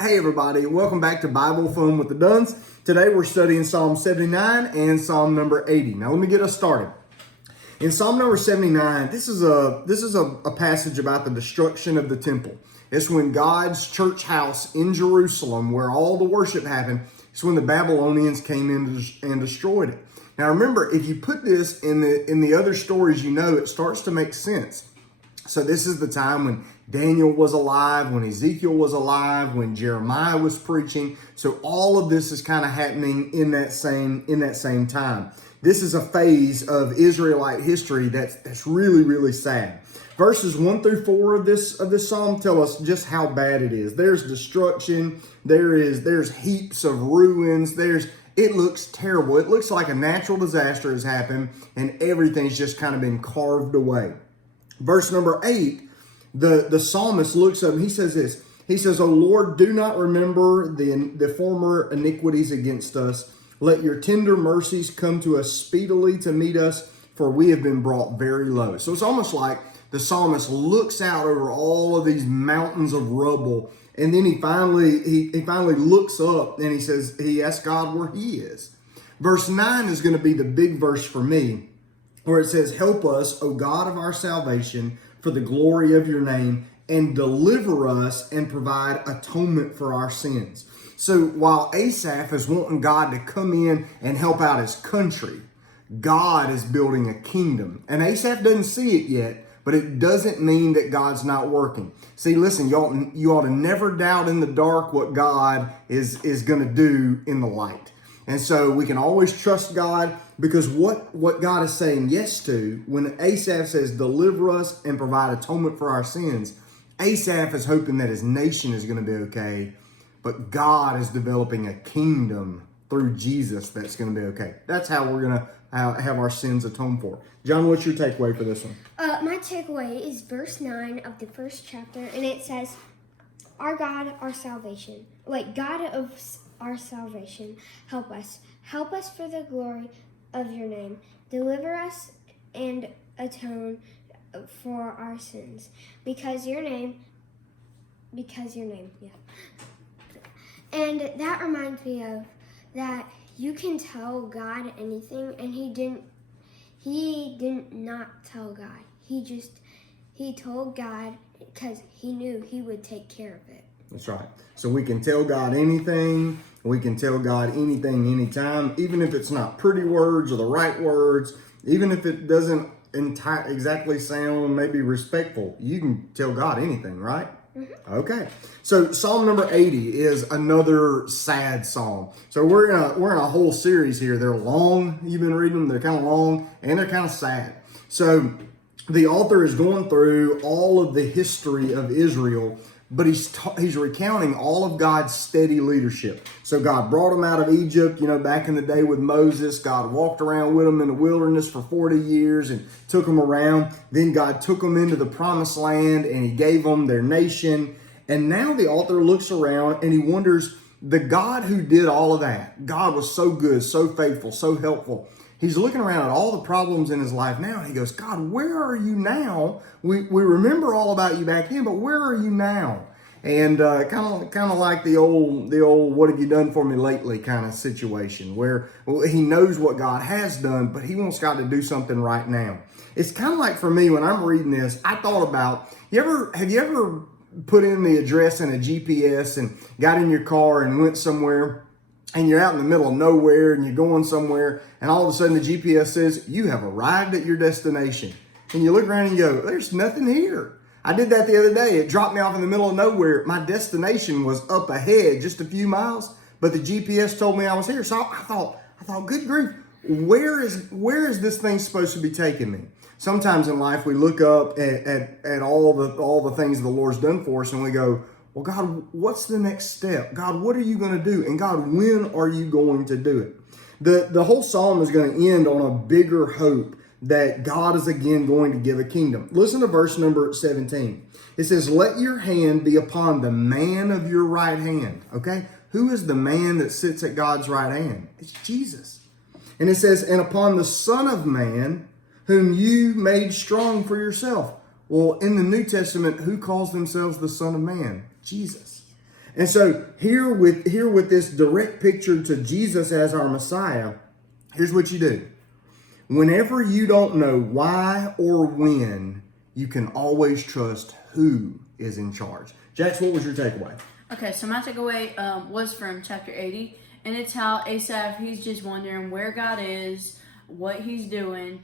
Hey everybody, welcome back to Bible Fun with the Dunns. Today we're studying Psalm 79 and Psalm number 80. Now let me get us started. In Psalm number 79, this is a passage about the destruction of the temple. It's when God's church house in Jerusalem, where all the worship happened, it's when the Babylonians came in and destroyed it. Now remember, if you put this in the other stories you know, it starts to make sense. So this is the time when Daniel was alive, when Ezekiel was alive, when Jeremiah was preaching. So all of this is kind of happening in that same time. This is a phase of Israelite history that's really, really sad. Verses 1 through 4 of this psalm tell us just how bad it is. There's destruction. There's heaps of ruins. It looks terrible. It looks like a natural disaster has happened and everything's just kind of been carved away. Verse number 8, the psalmist looks up and he says this. He says, "O Lord, do not remember the former iniquities against us. Let your tender mercies come to us speedily to meet us, for we have been brought very low." So it's almost like the psalmist looks out over all of these mountains of rubble, and then he finally looks up and he asks God where he is. Verse 9 is going to be the big verse for me, where it says, "Help us, O God of our salvation, for the glory of your name, and deliver us and provide atonement for our sins." So while Asaph is wanting God to come in and help out his country, God is building a kingdom. And Asaph doesn't see it yet, but it doesn't mean that God's not working. See, listen, you ought to never doubt in the dark what God is going to do in the light. And so we can always trust God, because what God is saying yes to, when Asaph says, "Deliver us and provide atonement for our sins," Asaph is hoping that his nation is going to be okay, but God is developing a kingdom through Jesus that's going to be okay. That's how we're going to have our sins atoned for. John, what's your takeaway for this one? My takeaway is verse 9 of the first chapter, and it says, "Our God, our salvation." God of our salvation, help us. Help us for the glory of your name. Deliver us and atone for our sins. Because your name, yeah. And that reminds me of that you can tell God anything, and he did not tell God. He told God because he knew he would take care of it. That's right. So we can tell God anything. We can tell God anything, anytime, even if it's not pretty words or the right words, even if it doesn't exactly sound maybe respectful. You can tell God anything, right? Mm-hmm. Okay. So Psalm number 80 is another sad psalm. So we're in a whole series here. They're long. You've been reading them. They're kind of long and they're kind of sad. So the author is going through all of the history of Israel, but he's recounting all of God's steady leadership. So God brought them out of Egypt, back in the day with Moses. God walked around with them in the wilderness for 40 years and took them around. Then God took them into the promised land and he gave them their nation. And now the author looks around and he wonders, the God who did all of that, God was so good, so faithful, so helpful. He's looking around at all the problems in his life now, and he goes, "God, where are you now? We remember all about you back then, but where are you now?" And kind of like the old "what have you done for me lately" kind of situation, where he knows what God has done, but he wants God to do something right now. It's kind of like for me when I'm reading this, I thought about, have you ever put in the address in a GPS and got in your car and went somewhere? And you're out in the middle of nowhere and you're going somewhere, and all of a sudden the GPS says you have arrived at your destination. And you look around and you go, "There's nothing here." I did that the other day. It dropped me off in the middle of nowhere. My destination was up ahead just a few miles, but the GPS told me I was here. So I thought, good grief, where is this thing supposed to be taking me? Sometimes in life we look up at all the things the Lord's done for us and we go, "Well, God, what's the next step? God, what are you going to do? And God, when are you going to do it?" The whole psalm is going to end on a bigger hope that God is again going to give a kingdom. Listen to verse number 17. It says, "Let your hand be upon the man of your right hand." Okay? Who is the man that sits at God's right hand? It's Jesus. And it says, "And upon the Son of Man, whom you made strong for yourself." Well, in the New Testament, who calls themselves the Son of Man? Jesus. And so here with this direct picture to Jesus as our Messiah, here's what you do. Whenever you don't know why or when, you can always trust who is in charge. Jax, what was your takeaway? Okay, so my takeaway was from chapter 80, and it's how Asaph, he's just wondering where God is, what he's doing.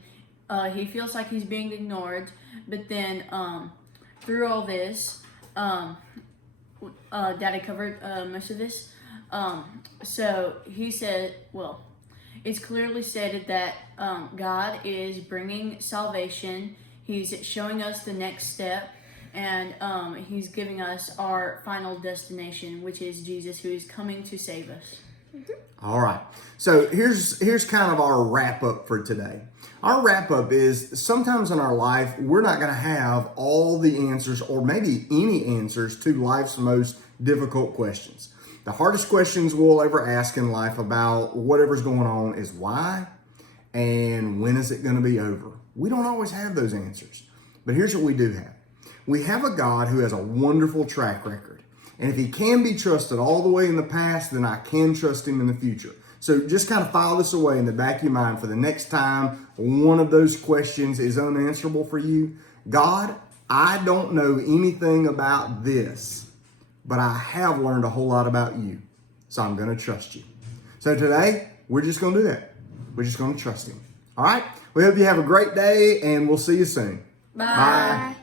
He feels like he's being ignored, but then through all this, Daddy covered most of this. So he said, well, it's clearly stated that God is bringing salvation. He's showing us the next step, and he's giving us our final destination, which is Jesus, who is coming to save us. All right. So here's kind of our wrap up for today. Our wrap up is sometimes in our life, we're not going to have all the answers or maybe any answers to life's most difficult questions. The hardest questions we'll ever ask in life about whatever's going on is why and when is it going to be over? We don't always have those answers. But here's what we do have. We have a God who has a wonderful track record. And if he can be trusted all the way in the past, then I can trust him in the future. So just kind of file this away in the back of your mind for the next time one of those questions is unanswerable for you. God, I don't know anything about this, but I have learned a whole lot about you. So I'm going to trust you. So today, we're just going to do that. We're just going to trust him. All right? We hope you have a great day, and we'll see you soon. Bye. Bye.